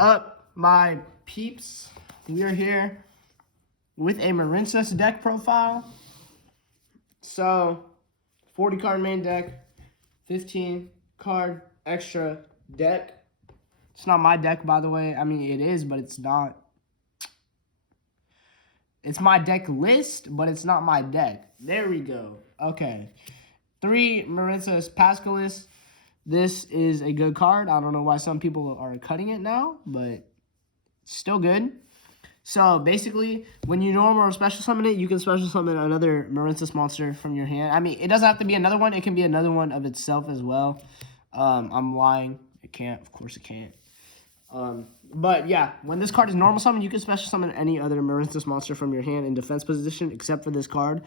up, my peeps? We are here with a Marincess deck profile. So, 40 card main deck, 15 card extra deck. It's not my deck, by the way. I mean, it is, but it's not. It's my deck list, but it's not my deck. There we go. Okay. 3 Marincess Pascalis. This is a good card. I don't know why some people are cutting it now, but it's still good. So, basically, when you normal or special summon it, you can special summon another Marincess monster from your hand. I mean, it doesn't have to be another one. It can be another one of itself as well. I'm lying. It can't. Of course it can't. But, yeah, when this card is normal summon, you can special summon any other Marincess monster from your hand in defense position except for this card.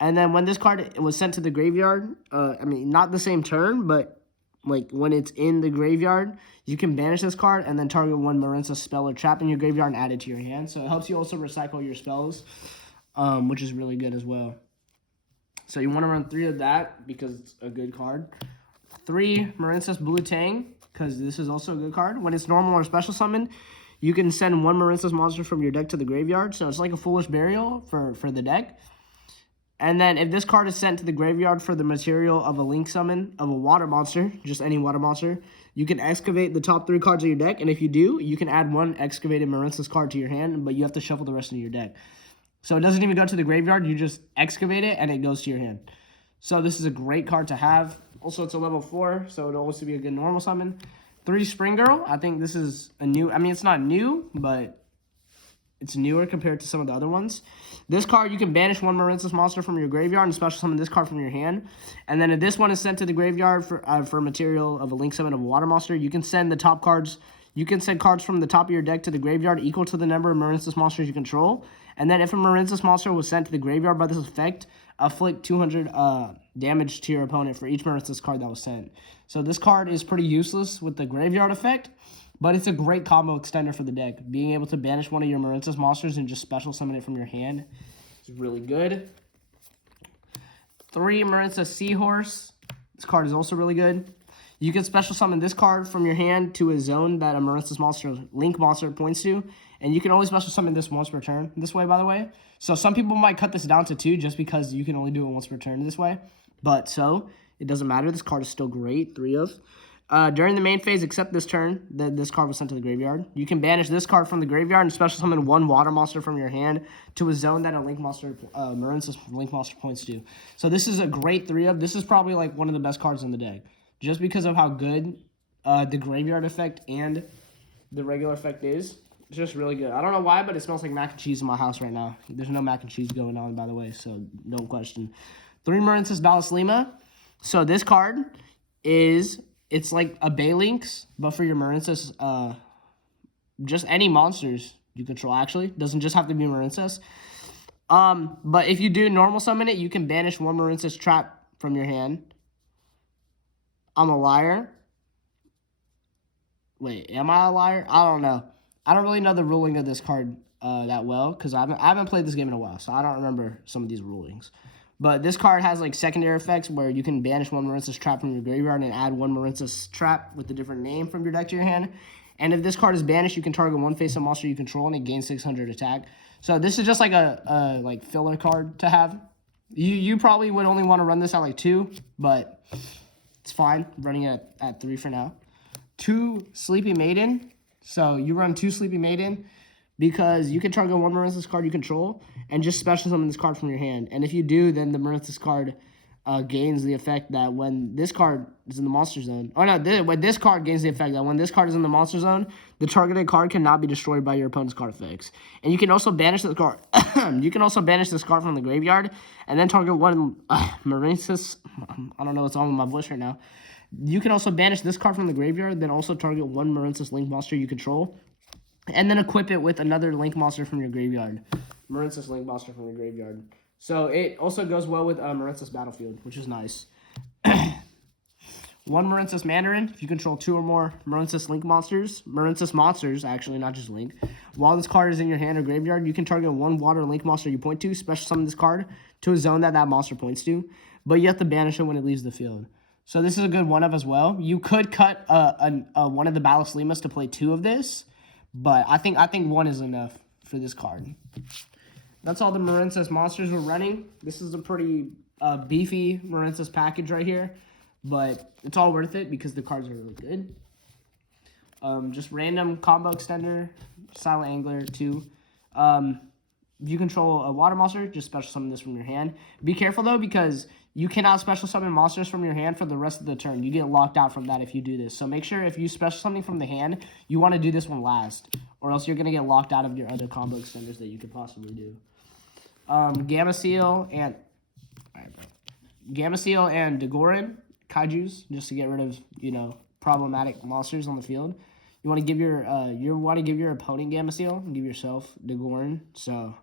And then when this card was sent to the graveyard, I mean, not the same turn, but like when it's in the graveyard, you can banish this card and then target one Marincess spell or trap in your graveyard and add it to your hand. So it helps you also recycle your spells, which is really good as well. So you want to run 3 of that because it's a good card. 3 Marincess Blue Tang because this is also a good card. When it's normal or special summon, you can send one Marincess monster from your deck to the graveyard. So it's like a Foolish Burial for the deck. And then if this card is sent to the graveyard for the material of a link summon of a water monster, just any water monster, you can excavate the top 3 cards of your deck. And if you do, you can add one excavated Marincess card to your hand, but you have to shuffle the rest of your deck. So it doesn't even go to the graveyard. You just excavate it, and it goes to your hand. So this is a great card to have. Also, it's a level 4, so it'll also be a good normal summon. 3 Spring Girl. I think this is a new... I mean, it's not new, but it's newer compared to some of the other ones. This card, you can banish one Marincess monster from your graveyard and special summon this card from your hand. And then if this one is sent to the graveyard for material of a link summon of a water monster, you can send the top cards. You can send cards from the top of your deck to the graveyard equal to the number of Marincess monsters you control. And then if a Marincess monster was sent to the graveyard by this effect, afflict 200 damage to your opponent for each Marincess card that was sent. So this card is pretty useless with the graveyard effect, but it's a great combo extender for the deck. Being able to banish one of your Marincess monsters and just special summon it from your hand is really good. 3 Marincess Seahorse. This card is also really good. You can special summon this card from your hand to a zone that a Marincess monster, link monster, points to. And you can only special summon this once per turn this way, by the way. So some people might cut this down to 2 just because you can only do it once per turn this way. But so, it doesn't matter. This card is still great. 3 of. During the main phase, except this turn, this card was sent to the graveyard. You can banish this card from the graveyard and special summon one water monster from your hand to a zone that a link monster, Marincess link monster points to. So this is a great 3 of. This is probably like one of the best cards in the deck, just because of how good the graveyard effect and the regular effect is. It's just really good. I don't know why, but it smells like mac and cheese in my house right now. There's no mac and cheese going on, by the way, so don't question. 3 Marincess Dallas Lima. So this card is... It's like a Balinks, but for your Marincess, just any monsters you control, actually. Doesn't just have to be Marincess. But if you do normal summon it, you can banish one Marincess trap from your hand. I'm a liar. Wait, am I a liar? I don't know. I don't really know the ruling of this card that well, because I haven't played this game in a while, so I don't remember some of these rulings. But this card has like secondary effects where you can banish one Marincess trap from your graveyard and add one Marincess trap with a different name from your deck to your hand. And if this card is banished, you can target one face-up monster you control and it gains 600 attack. So this is just like a like filler card to have. You probably would only want to run this at like 2, but it's fine running it at 3 for now. 2 Sleepy Maiden. So you run 2 Sleepy Maiden because you can target one Marincess card you control and just special summon this card from your hand. And if you do, then the Marincess card gains the effect that when this card is in the monster zone... Oh, no, when this card gains the effect that when this card is in the monster zone, the targeted card cannot be destroyed by your opponent's card effects. And you can also banish this card... you can also banish this card from the graveyard and then target one Marincess... I don't know what's wrong with my voice right now. You can also banish this card from the graveyard, then also target one Marincess link monster you control, and then equip it with another link monster from your graveyard. Marincess link monster from your graveyard. So it also goes well with Marincess Battlefield, which is nice. 1 Marincess Mandarin. If you control 2 or more Marincess link monsters, actually, not just link. While this card is in your hand or graveyard, you can target one water link monster you point to, special summon this card to a zone that monster points to, but you have to banish it when it leaves the field. So this is a good one of as well. You could cut one of the Dallas Limas to play 2 of this, But I think one is enough for this card. That's all the Marincess monsters we're running. This is a pretty beefy Marincess package right here. But it's all worth it because the cards are really good. Just random combo extender, silent angler, 2. If you control a water monster, just special summon this from your hand. Be careful though, because you cannot special summon monsters from your hand for the rest of the turn. You get locked out from that if you do this. So make sure if you special something from the hand, you want to do this one last, or else you're gonna get locked out of your other combo extenders that you could possibly do. Gamma Seal and Dagoran Kaijus, just to get rid of, you know, problematic monsters on the field. You want to give your opponent Gamma Seal and give yourself Dagoran. So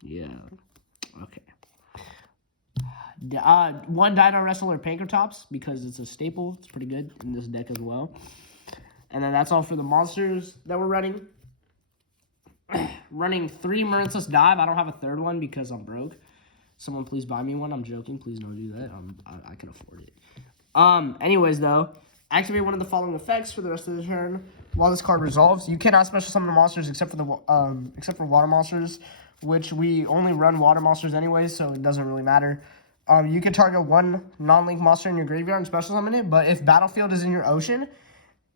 yeah, okay. One Dino Wrestler Pankratops because it's a staple. It's pretty good in this deck as well. And then that's all for the monsters that we're running. Running 3 Marincess Dive. I don't have a third one because I'm broke. Someone please buy me one. I'm joking. Please don't do that. I can afford it. Anyways, though, activate one of the following effects for the rest of the turn. While this card resolves, you cannot special summon monsters except for water monsters, which we only run water monsters anyways, so it doesn't really matter. You can target one non-link monster in your graveyard and special summon it, but if battlefield is in your ocean,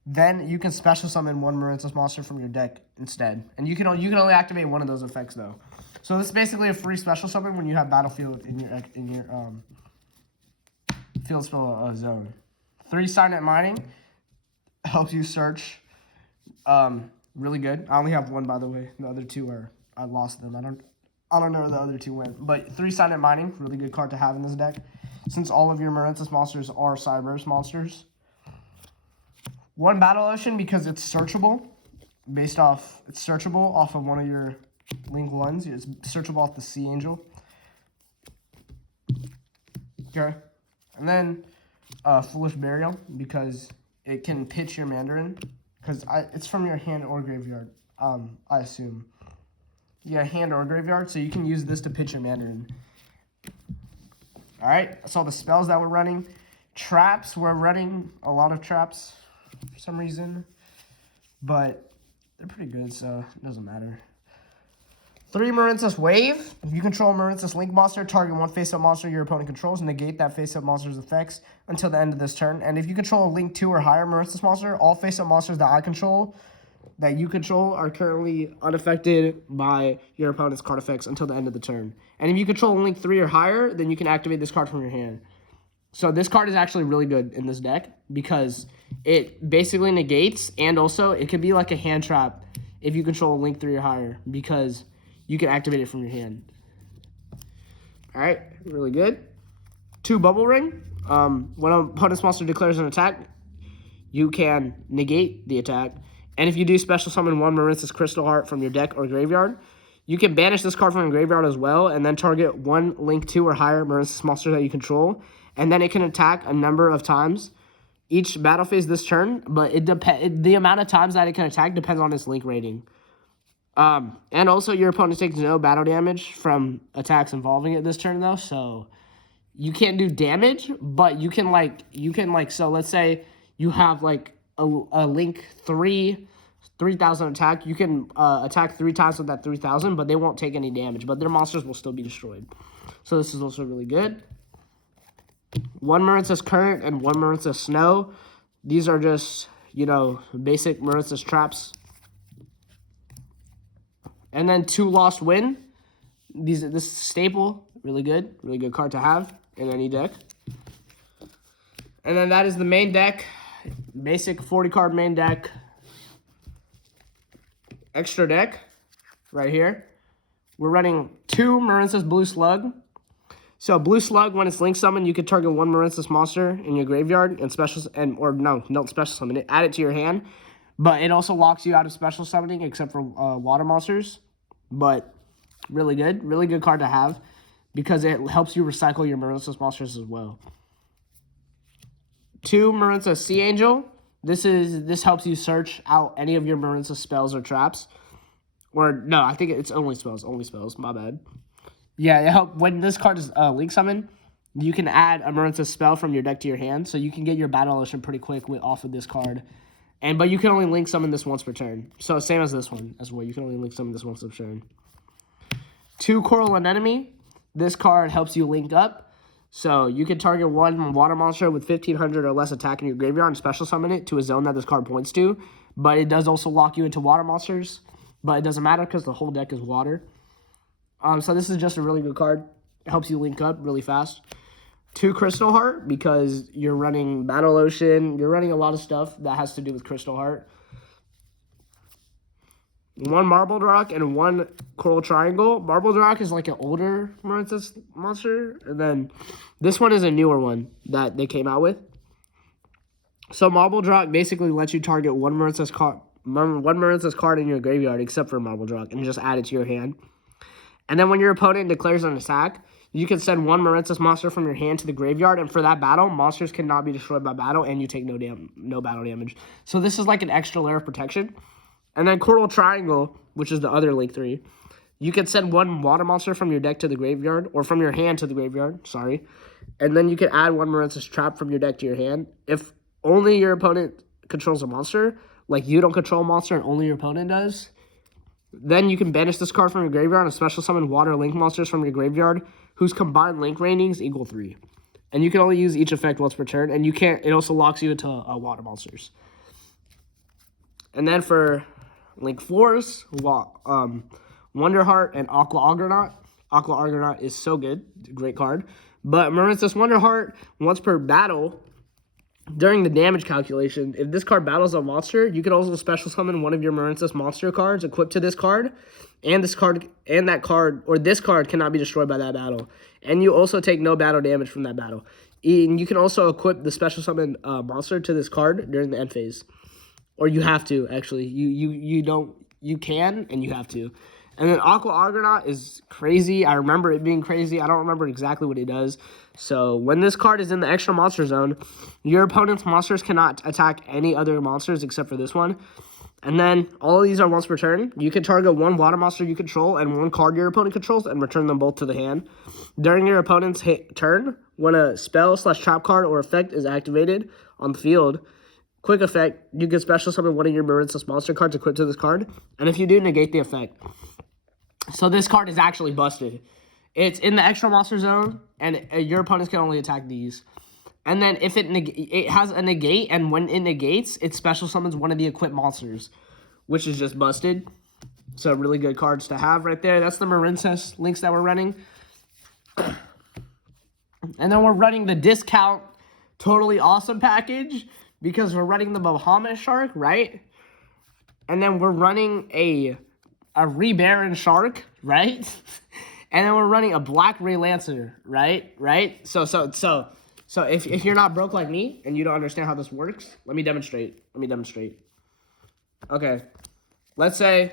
then you can special summon one Marincess monster from your deck instead. And you can only activate one of those effects though. So this is basically a free special summon when you have battlefield in your field spell zone. 3 Silent Mining helps you search. Really good. I only have one, by the way. The other 2 I lost them. I don't know where the other 2 went. But 3 Silent Mining, really good card to have in this deck, since all of your Marincess monsters are Cyberse monsters. 1 Battle Ocean because it's searchable. It's searchable off of one of your Link 1s. It's searchable off the Sea Angel. Okay. And then Foolish Burial because it can pitch your Mandarin. Because it's from your hand or graveyard, I assume. Yeah, hand or graveyard. So you can use this to pitch your Mandarin. Alright, that's all the spells that we're running. Traps, we're running a lot of traps for some reason. But they're pretty good, so it doesn't matter. 3 Marincess Wave. If you control a Marincess Link monster, target one face-up monster your opponent controls, negate that face-up monster's effects until the end of this turn. And if you control a Link 2 or higher Marincess monster, all face-up monsters that you control are currently unaffected by your opponent's card effects until the end of the turn. And if you control a Link 3 or higher, then you can activate this card from your hand. So this card is actually really good in this deck because it basically negates, and also it could be like a hand trap if you control a Link 3 or higher because you can activate it from your hand. All right, really good. 2 Bubble Ring. When an opponent's monster declares an attack, you can negate the attack. And if you do special summon 1 Marincess Crystal Heart from your deck or graveyard, you can banish this card from your graveyard as well, and then target 1 Link 2 or higher Marincess monster that you control. And then it can attack a number of times each battle phase this turn, but the amount of times that it can attack depends on its Link rating. And also your opponent takes no battle damage from attacks involving it this turn though, so you can't do damage, but you can so let's say you have like a Link 3000 attack, you can attack 3 times with that 3000, but they won't take any damage, but their monsters will still be destroyed. So this is also really good. 1 Marincess Current and 1 Marincess Snow. These are just, you know, basic Marincess traps. And then 2 Lost Wind. This is a staple. Really good card to have in any deck. And then that is the main deck. Basic 40 card main deck. Extra deck right here. We're running 2 Marincess Blue Slug. So Blue Slug, when it's Link Summon, you can target 1 Marincess monster in your graveyard and don't special summon it. Add it to your hand. But it also locks you out of special summoning except for water monsters. But really good card to have because it helps you recycle your Marincess monsters as well. 2 Marincess Sea Angel. This helps you search out any of your Marincess spells or traps. Or no, I think it's only spells. My bad. Yeah, when this card is Link Summon, you can add a Marincess spell from your deck to your hand, so you can get your Battle Ocean pretty quick off of this card. But you can only link summon this once per turn. So same as this one as well. You can only link summon this once per turn. 2 Coral Anemone. This card helps you link up. So you can target one water monster with 1500 or less attack in your graveyard and special summon it to a zone that this card points to. But it does also lock you into water monsters. But it doesn't matter because the whole deck is water. So this is just a really good card. It helps you link up really fast. 2 Crystal Heart, because you're running Battle Ocean. You're running a lot of stuff that has to do with Crystal Heart. 1 Marbled Rock and 1 Coral Triangle. Marbled Rock is like an older Marincess monster. And then this one is a newer one that they came out with. So Marbled Rock basically lets you target one Marincess card in your graveyard except for Marbled Rock and just add it to your hand. And then when your opponent declares an attack, you can send 1 Marincess monster from your hand to the graveyard, and for that battle, monsters cannot be destroyed by battle, and you take no battle damage. So this is like an extra layer of protection. And then Coral Triangle, which is the other Link 3, you can send 1 water monster from your deck to the graveyard, or from your hand to the graveyard, sorry. And then you can add 1 Marincess Trap from your deck to your hand. If only your opponent controls a monster, like you don't control a monster and only your opponent does, then you can banish this card from your graveyard and special summon water link monsters from your graveyard whose combined link ratings equal 3. And you can only use each effect once per turn, and it also locks you into water monsters. And then for Link 4s, Wonder Heart and Aqua Argonaut. Aqua Argonaut is so good, great card. But Marincess Wonder Heart, once per battle, during the damage calculation, if this card battles a monster, you can also special summon one of your Marincess monster cards equipped to this card, and this card cannot be destroyed by that battle. And you also take no battle damage from that battle. And you can also equip the special summon monster to this card during the end phase. Or you have to, actually. You can and you have to. And then Aqua Argonaut is crazy. I remember it being crazy. I don't remember exactly what it does. So when this card is in the extra monster zone, your opponent's monsters cannot attack any other monsters except for this one. And then all of these are once per turn. You can target 1 water monster you control and 1 card your opponent controls and return them both to the hand. During your opponent's turn, when a spell/trap card or effect is activated on the field, quick effect, you can special summon one of your Marincess monster cards equipped to this card. And if you do, negate the effect. So this card is actually busted. It's in the extra monster zone, and your opponents can only attack these. And then if it has a negate, and when it negates, it special summons one of the equipped monsters, which is just busted. So really good cards to have right there. That's the Marincess links that we're running. And then we're running the discount totally awesome package because we're running the Bahamut Shark, right? And then we're running a Rebaron Shark, right? And then we're running a Black Ray Lancer, right? So if you're not broke like me and you don't understand how this works, let me demonstrate. Okay, let's say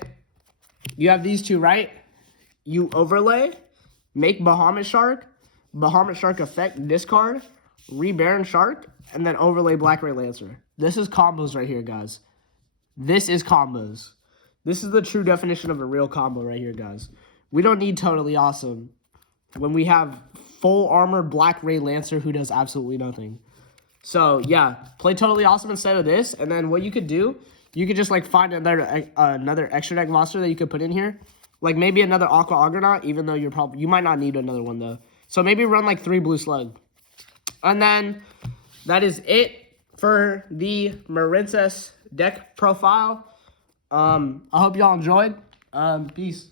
you have these two, right? You overlay, make Bahamut Shark effect, discard, Rebaron Shark, and then overlay Black Ray Lancer. This is combos right here, guys. This is combos. This is the true definition of a real combo right here, guys. We don't need Totally Awesome when we have full armor Black Ray Lancer who does absolutely nothing. So, yeah, play Totally Awesome instead of this. And then what you could do, you could just, like, find another extra deck monster that you could put in here. Like, maybe another Aqua Argonaut, even though you might not need another one, though. So, maybe run, like, 3 Blue Slug. And then that is it for the Marincess deck profile. I hope y'all enjoyed. Peace.